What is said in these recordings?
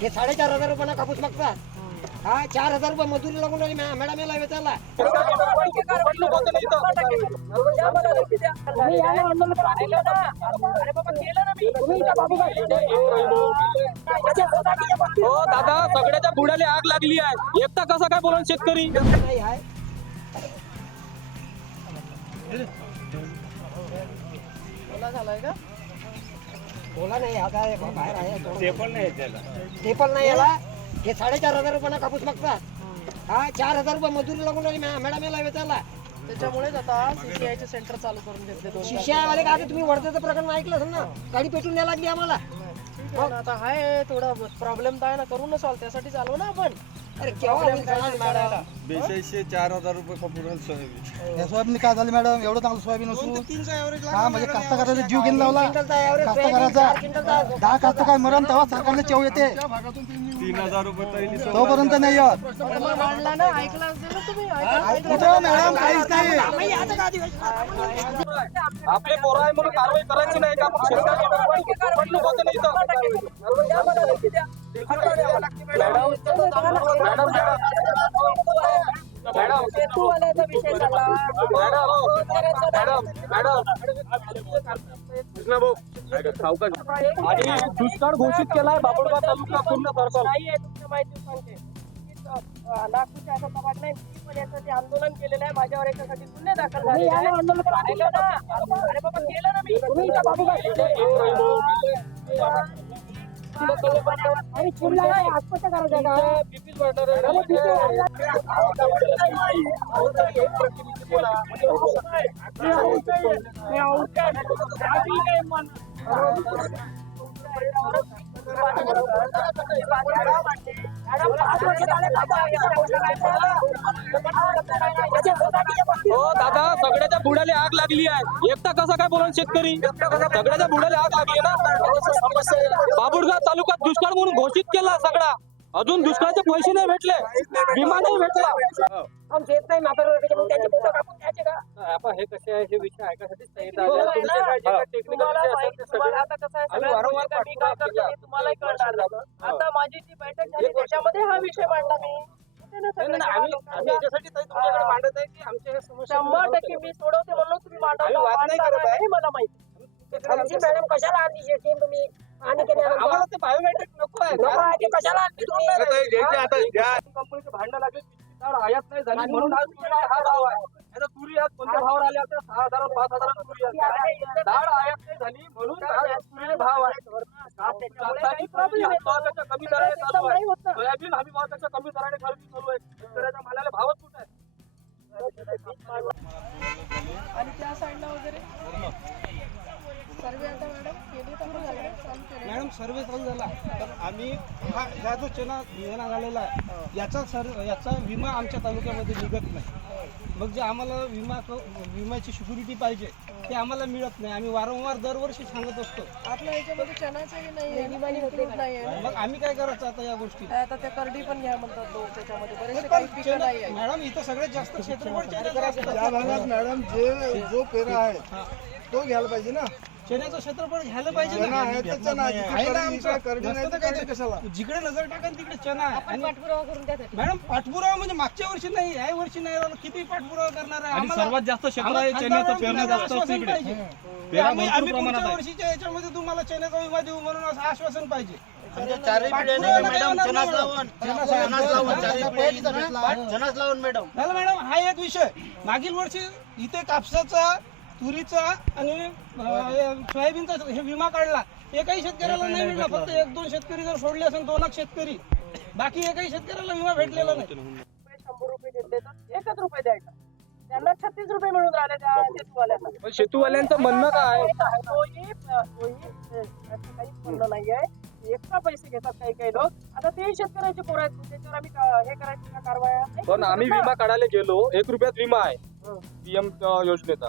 हे साडेचार हजार रुपये कापूस मागतात. हा चार हजार रुपये मजुरी लागून राहिली मॅ- मॅडम याला वेचायला हो दादा सगळ्याच्या बुडाला आग लागली आहे. एकटा कसा काय बोलून शेतकरी? नाही आहे. बोला नाही आता हे बाहेर आहे ते. पण नाही ते पण नाही याला. हे साडेचार हजार रुपये कापूस मागतात. हा. चार हजार रुपये मजुरी लागून राहिली मॅ- मॅडम याला वेचायला त्याच्यामुळेच आता सीसीआयचे सेंटर चालू करून घेतले दोन का तुम्ही वर्धेचं प्रकरण ऐकलं असेल ना? गाडी पेटून द्यायला लागली आम्हाला. ठीक आहे ना, आता आहे थोडा प्रॉब्लेम तर आहे ना करू ना सॉल्व त्यासाठी चालू ना आपण. बेचाळीसशे चार हजार रुपये सोयाबीन या सोयाबीन काय झालं मॅडम? एवढं चांगलं सोयाबीन असून? हा म्हणजे कास्तकाराचा जीव घेऊन लावला. कास्तकाराचा दहा कास्तकार मरण तेव्हा सरकारला चेव येते. तीन हजार रुपये पहिली तोपर्यंत नाही येत. कुठं मॅडम? काहीच नाही. आपले पोरं आहे म्हणून कारवाई करायची नाही का? विषय झाला आणि दुष्काळ घोषित केलाय बाबुळगाव तालुका पूर्ण सर्कल नाही आहे तुमच्या माहिती सांगते नागपूरच्या असं तपास नाही मी पण यासाठी आंदोलन केलेलं आहे माझ्यावर याच्यासाठी गुन्हे दाखल झाले आहे. ऐकलं ना? अरे बाबा केलं ना मी आणि चिडला नाही, आत्महत्या करायचं का? हो दादा सगळ्याच्या बुडाले आग लागली आहे. एकटा कसा काय बोलून शेतकरी? सगळ्याच्या बुडाले आग लागली ना? बाबुडगाव तालुक्यात दुष्काळ म्हणून घोषित केला सगळा. अजून दुष्काळाचे पैसे नाही भेटले. विमा नाही भेटला नाही? आपण हे कसे आहे हे विषय ऐकायसाठीच आता हे नाही. आता माझी जी बैठक झाली त्याच्यामध्ये हा विषय मांडला मी. आम्ही याच्यासाठी तुमच्याकडे मांडत आहे की आमच्या हे समस्या शंभर टक्के मी सोडवते म्हणून तुम्ही. नाही मला माहिती. मॅडम कशाला आणली? तुम्ही आणि आम्हाला ते बायोमेट्रिक नको आहे नको आहे, ते कशाला आणली तुम्ही? कंपनीचे भांडण लागले ताड आयात नाही झाली म्हणून आज तुरीला हा भाव आहे. तुरी आज कोणत्या भाव आल्या होत्या सहा हजार पाच हजार तुरी. डाळ आयात नाही झाली म्हणून तुरीला भाव आहे. कमी दराने सोयाबीन हमी भावापेक्षा कमी दराने खरेदी चालू आहे. शेतकऱ्याच्या मालाला भावच तर आम्ही हा ह्या जो चना निघणा झालेला आहे याचा सर याचा विमा आमच्या तालुक्यामध्ये निघत नाही. मग जे आम्हाला विमा क- विम्याची सिक्युरिटी पाहिजे ते आम्हाला मिळत नाही. आम्ही वारंवार दरवर्षी सांगत असतो. आपल्या याच्यामध्ये चणाचंही नाही नाही आहे. मग आम्ही काय करायचं आता या गोष्टी? आता त्या करडी पण घ्या म्हणतात लोक त्याच्यामध्ये. बरेचसे काही पिकं नाही आहे. मॅडम इथं सगळ्यात जास्त क्षेत्रफळ चण्याचं असतं. त्या भागात मॅडम जे जो पेरा आहे तो घ्यायला पाहिजे ना. चण्याचं क्षेत्रफळ घ्यायला पाहिजे चणा ना आहे तर चणा आहे. जिथे आहे ना करडी आमचं. नाही, करडी नाही नसतं तर तर करडी काय कशाला? जिकडे नजर टाका तिकडे चना आहे आणि पाठपुरावा करून द्या त्यासाठी. मॅडम पाठपुरावा म्हणजे मागच्या वर्षी नाही या वर्षी नाही झालं. किती पाठपुरावा करणार आहे आम्हाला- सर्वात जास्त क्षेत्र आहे चण्याचं खासदारांनी पेरणं जास्त असतं आश्वासन इकडे. पाहिजे. आम्ही भरपूर आम्ही प्रमाणात पुढच्या आहे. वर्षीच्या याच्यामध्ये तुम्हाला चण्याचा विमा देऊ म्हणून असं आश्वासन पाहिजे झालं मॅडम हा एक विषय मागील वर्षी इथे कापसाचा तुरीचा आणि सोयाबीनचा हे विमा काढला. एकही शेतकऱ्याला नाही मिळला फक्त एक दोन शेतकरी जर सोडले असेल दोनच शेतकरी. बाकी एकही शेतकऱ्याला विमा भेटलेला नाही. शंभर रुपये घेतले तर एकच रुपये द्यायचा. त्यांना छत्तीस रुपये मिळून राहिले त्या शेतूवाल्यांना. शेतूवाल्यांचं म्हणणं काय तोही तोही असं काहीच म्हणणं नाहीये एक्स्ट्रा पैसे घेतात काही काही लोक. आता तेही शेतकऱ्याचे पोर आहेत. त्याच्यावर आम्ही का- हे करायची का कारवाया नाही पण आम्ही. विमा काढायला गेलो. एक रुपयात विमा आहे. पीएम योजनेचा.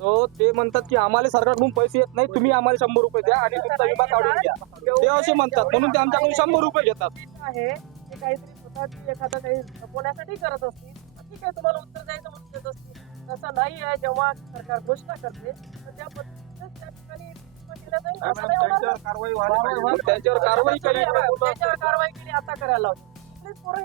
तो ते म्हणतात की आम्हाला सरकारकडून पैसे येत नाही तुम्ही आम्हाला शंभर रुपये द्या आणि तुमचा विमा काढून घ्या ते असे म्हणतात म्हणून ते आमच्याकडून शंभर रुपये घेतात आहे ते काहीतरी स्वतःची एखादं काही करत असतील ठीक आहे तुम्हाला उत्तर द्यायचं म्हणून देत असतील तसं नाही आहे जेव्हा सरकार घोषणा करते तर त्या पद्धतीने त्या ठिकाणी केलं तर नाही, असं मॅडम, नाही होणार त्यांच्यावर ना. कारवाई. त्यांच्यावर केली पाहिजे. त्याच्यावर कारवाई केली आता करायला लावली. पोरं